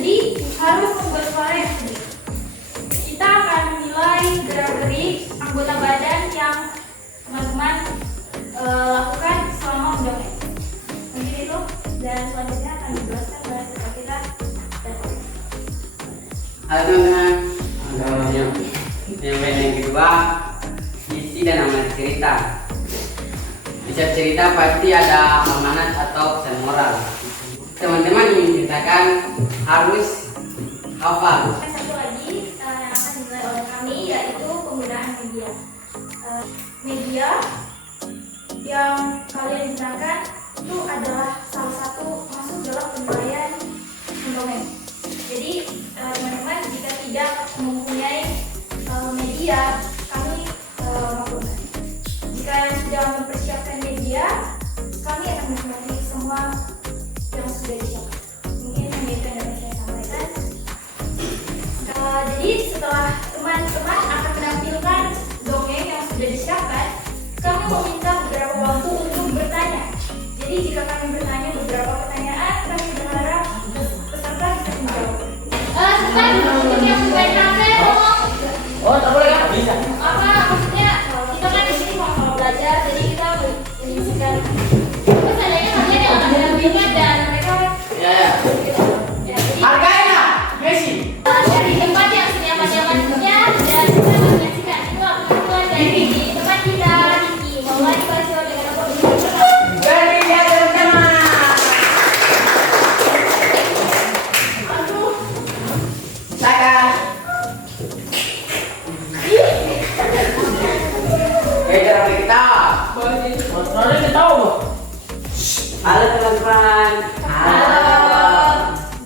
sedih harus membuat suara yang sedih. Kita akan menilai gerak-gerik anggota badan yang teman-teman lakukan selama mendongeng. Mungkin itu, dan selanjutnya akan dijelaskan oleh ketua kita. Halo teman-teman, yang kedua, isi dan amanat cerita. Di setiap cerita pasti ada amanat atau pesan moral. Teman-teman yang menceritakan harus hafal. Satu lagi yang akan dinilai oleh kami yaitu penggunaan media. Media yang kalian gunakan itu adalah salah satu masuk dalam penilaian mendongeng. Jadi teman-teman jika tidak mempunyai media, kami maklumkan. Jika sudah mempersiapkan media, kami akan menikmati semua yang sudah disiapkan. Mungkin yang itu yang dapat saya sampaikan. Jadi setelah teman-teman akan menampilkan dongeng yang sudah disiapkan, kami meminta beberapa waktu untuk bertanya. Jadi jika kami bertanya beberapa pertanyaan, kami berharap peserta bisa menjawab. Sebentar, untuk yang bukan kafe, Oh, tak boleh kan? Bisa. apa maksudnya? Kita kan di sini sama-sama belajar, jadi kita menyisikan. Terus adanya kalian yang akan menampilkan dan mereka. Ya. Ya, jadi Harganya, Messi. dari tempat yang senyaman-nyamannya dan kita menyaksikan itu kebutuhan dari tempat kita di mulai pasal dengan apa dulu. Jadi ya teman-teman. Aduh, Saka. Jangan kita. Soalnya kita tahu. Halo teman-teman. Halo.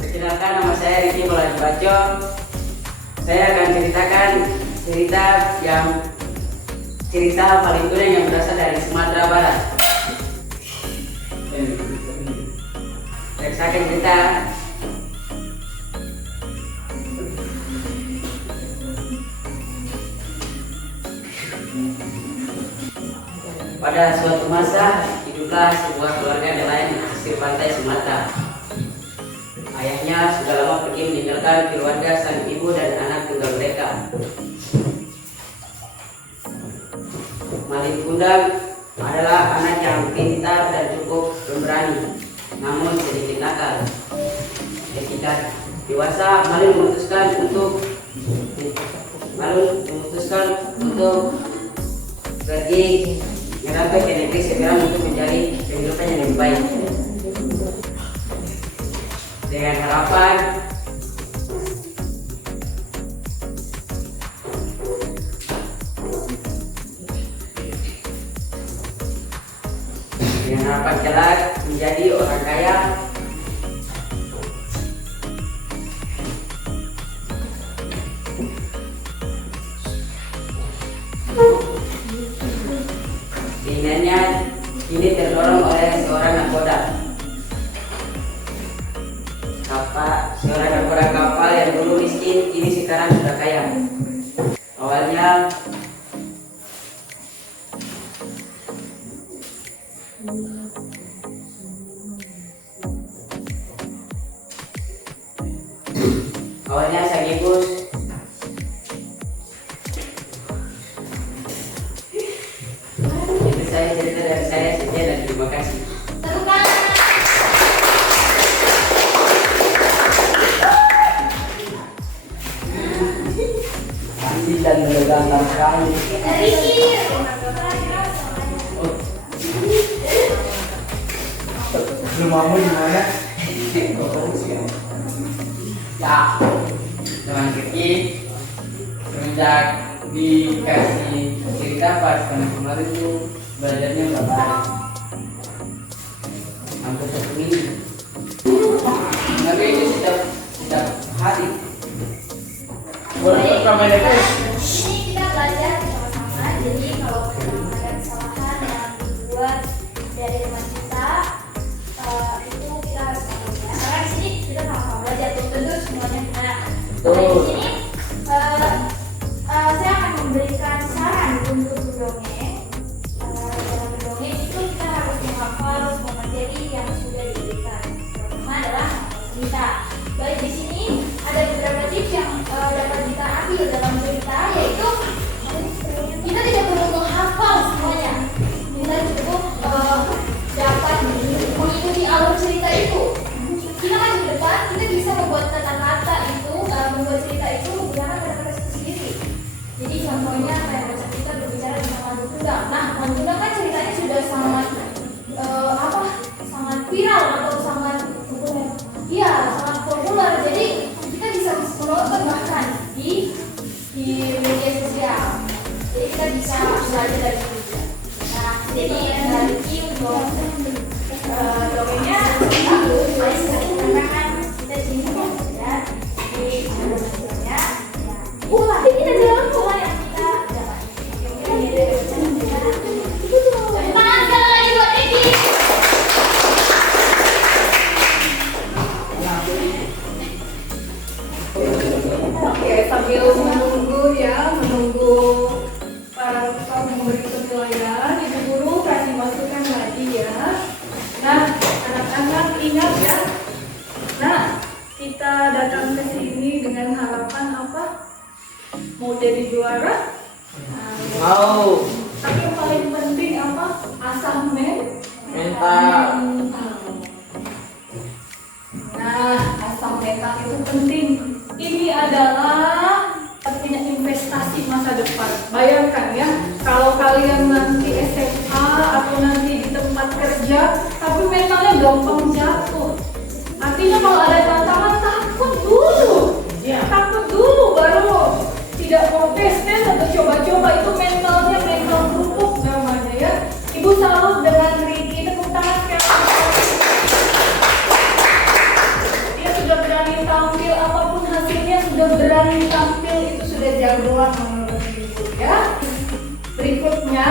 Perkenalkan, nama saya Riki Boladi Baco. Saya akan ceritakan cerita paling kuno yang berasal dari Sumatera Barat. Saya akan cerita pada suatu masa hiduplah sebuah keluarga nelayan di pesisir pantai Sumatera. Ayahnya sudah lama pergi meninggalkan keluarga sang ibu dan anak tunggal mereka. Malik Kundang adalah anak yang pintar dan cukup pemberani, namun sedikit nakal. Ketika dewasa, Malik memutuskan untuk pergi merantau ke negeri seberang untuk mencari kehidupan yang lebih baik. Dengan harapan kelak menjadi orang kaya. Keinginannya ini terdorong oleh seorang nakoda kapal yang dulu miskin, kini sekarang sudah kaya. Awalnya sang ibu itu saya cerita dari saya saja dan terima kasih. Masih dan menegangkan sekali. Rumahmu di mana? Ya, teman Riki semenjak dikasih cerita pas kemarin tuh belajarnya nggak baik, hampir 1 minggu. Tapi itu setiap hari. Boleh kamera itu? ini kita belajar bersama-sama. Jadi kalau memang ada kesalahan yang dibuat dari teman kita, itu kita harus maklum ya. Karena di sini kita sama-sama belajar, belum tentu semuanya benar. Jadi di sini saya akan memberikan saran untuk berdongeng. Dalam berdongeng itu kita harus menghafal semua materi yang sudah diberikan. Pertama adalah cerita. Baik di sini sambil menunggu para pemberi penilaian, Ibu Guru kasih masukan lagi ya. Nah, anak-anak ingat ya. Nah, kita datang ke sini dengan harapan apa? Mau jadi juara? Mau. Tapi yang paling penting apa? Asam Mental. Nah, asam mental itu penting. Ini adalah punya investasi masa depan. Bayangkan ya, kalau kalian nanti SMA atau nanti di tempat kerja, tapi mentalnya gampang jatuh. Artinya kalau ada tantangan takut dulu. Takut dulu baru tidak mau tes atau coba-coba, itu mentalnya mental buruk namanya ya. Ibu salut dengan Ricky, tepuk tangan sekali. Dia sudah berani tampil, apapun hasilnya sudah berani tampil, itu sudah jagoan menurut ibu ya. Berikutnya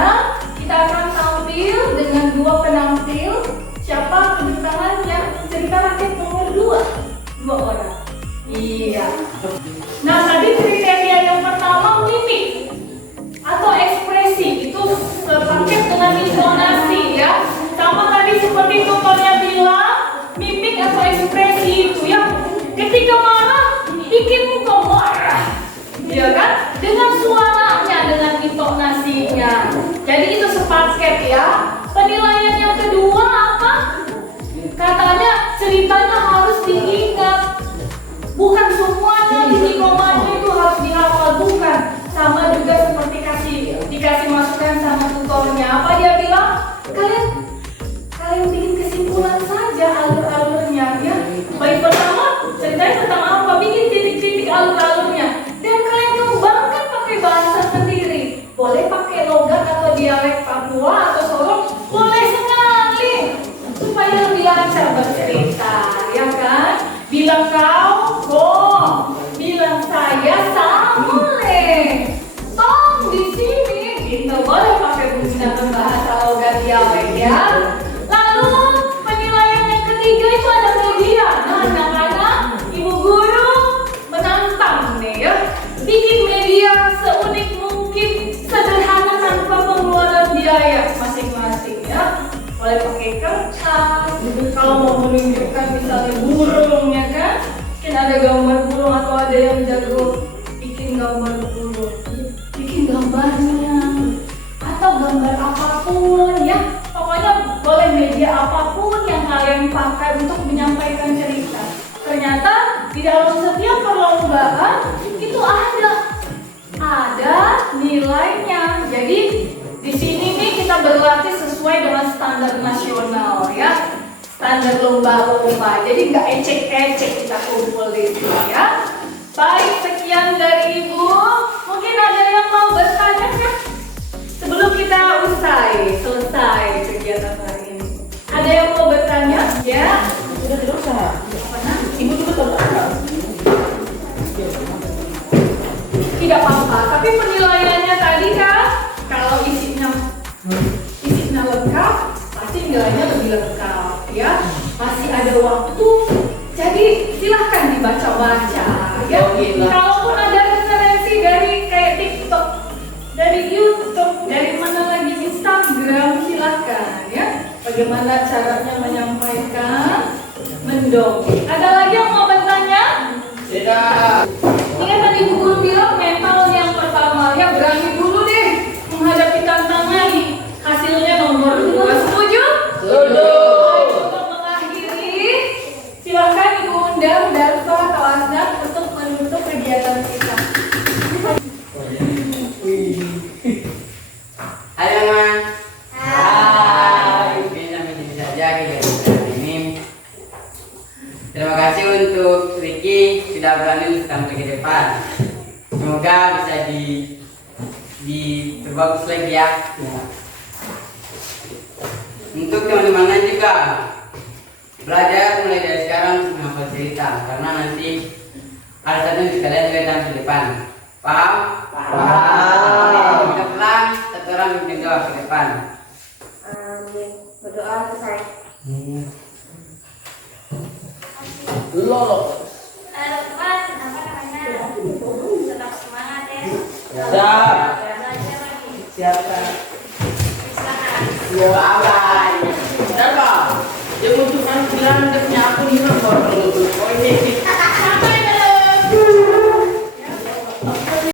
kita akan tampil dengan dua penampil. Siapa tunjuk tangannya? Cerita rakyat nomor 2 orang. Iya. Nah, tadi kriteria yang pertama mimik atau ekspresi, itu sepaket dengan intonasi ya. Sama tadi seperti tutornya bilang, mimik atau ekspresi itu ya, ketika marah bikin muka marah, ya kan? Dengan suaranya, dengan intonasinya. Jadi itu sepaket ya. Penilaian yang kedua apa? Katanya ceritanya harus diingat. Bukan semuanya isi komanya itu harus dihafal, bukan. Sama juga seperti dikasih masukan sama tutornya. Apa dia bilang? Kalian bikin kesimpulan saja alur-alurnya ya. Baik pertama ceritanya tentang apa? Bikin titik-titik alur-alurnya. Dan kalian kembangkan pakai bahasa sendiri. Boleh pakai logat atau dialek Papua atau Sorong, boleh sekali. Supaya lebih lancar bercerita, ya kan? Bilang kau, bilang saya samule. Tong di sini, gitu boleh pakai menggunakan bahasa logat dialek ya. Lalu penilaian yang ketiga itu ada media. Nah, anak-anak, ibu guru menantang nih ya. Bikin media seunik mungkin, sederhana tanpa pengeluaran biaya masing-masing ya. Boleh pakai kertas, kalau mau menunjukkan misalnya burung ya kan, mungkin ada gambar burung atau ada yang jago bikin gambar burung, bikin gambarnya atau gambar apapun ya, pokoknya boleh media apapun yang kalian pakai untuk menyampaikan cerita. Ternyata di dalam setiap perlombaan itu ada nilainya. Jadi di sini nih kita berlatih sesuai dengan standar nasional ya, standar lomba-lomba. Jadi nggak ecek-ecek kita kumpul di sini ya. Baik, sekian dari Ibu. Mungkin ada yang mau bertanya kan? Sebelum kita selesai kegiatan hari ini. Ada yang mau bertanya? Ya. Tidak usah. Mana? Ibu juga tahu apa? Tidak apa-apa. Tapi penilaiannya tadi kan, kalau isinya lengkap, pasti nilainya lebih lengkap ya. Masih ada waktu, jadi silahkan dibaca-baca ya. Kalaupun ada referensi dari kayak TikTok, dari YouTube, dari mana lagi Instagram, silahkan ya. Bagaimana caranya menyampaikan mendongeng. Ada lagi yang mau bertanya? Tidak. Ingat tadi Bu Guru bilang mental yang pertama ya, berani dulu deh menghadapi tantangan. Hasilnya nomor 2. Setuju? Setuju. Untuk mengakhiri, silakan Ibu undang Darfa atau Asnaf untuk menutup kegiatan kita. Hai Mama. Hai. Oke, sampai sini saja kegiatan ini. Terima kasih untuk Ricky sudah berani untuk tampil ke depan. Semoga bisa diperbagus lagi ya. Untuk teman-teman lain juga belajar mulai dari sekarang untuk menghafal cerita, karena nanti ada satu yang kalian juga tampil di depan. Paham? Paham. Kita pulang, satu orang bikin doa ke depan. Amin. Berdoa selesai. Lolos. Teman, apa namanya? Setelah Bangga.